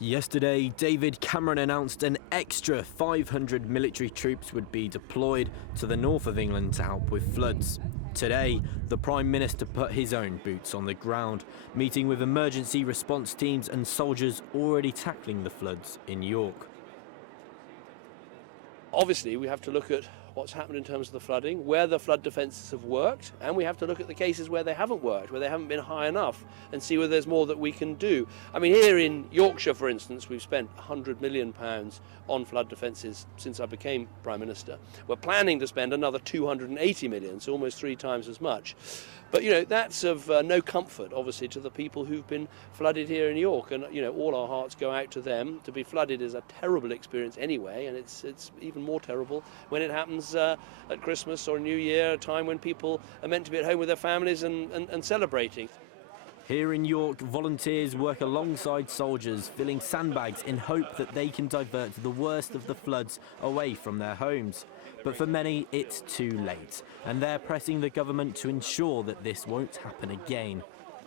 Yesterday, David Cameron announced an extra 500 military troops would be deployed to the north of England to help with floods. Today, the Prime Minister put his own boots on the ground, meeting with emergency response teams and soldiers already tackling the floods in York. Obviously, we have to look at what's happened in terms of the flooding, where the flood defences have worked, and we have to look at the cases where they haven't worked, where they haven't been high enough, and see whether there's more that we can do. I mean, here in Yorkshire, for instance, we've spent £100 million on flood defences since I became Prime Minister. We're planning to spend another 280 million, so almost 3 times as much. But, you know, that's of no comfort, obviously, to the people who've been flooded here in York. And, you know, all our hearts go out to them. To be flooded is a terrible experience anyway, and it's even more terrible when it happens at Christmas or New Year, a time when people are meant to be at home with their families and celebrating. Here in York, volunteers work alongside soldiers, filling sandbags in hope that they can divert the worst of the floods away from their homes. But for many, it's too late, and they're pressing the government to ensure that this won't happen again.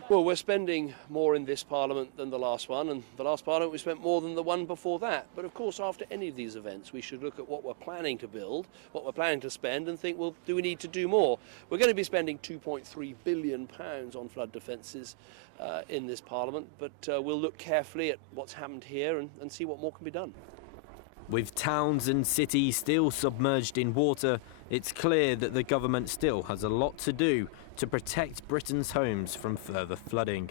Well, we're spending more in this Parliament than the last one, and the last Parliament we spent more than the one before that. But of course, after any of these events, we should look at what we're planning to build, what we're planning to spend, and think, well, do we need to do more? We're going to be spending £2.3 billion on flood defences in this Parliament, but we'll look carefully at what's happened here and see what more can be done. With towns and cities still submerged in water, it's clear that the government still has a lot to do to protect Britain's homes from further flooding.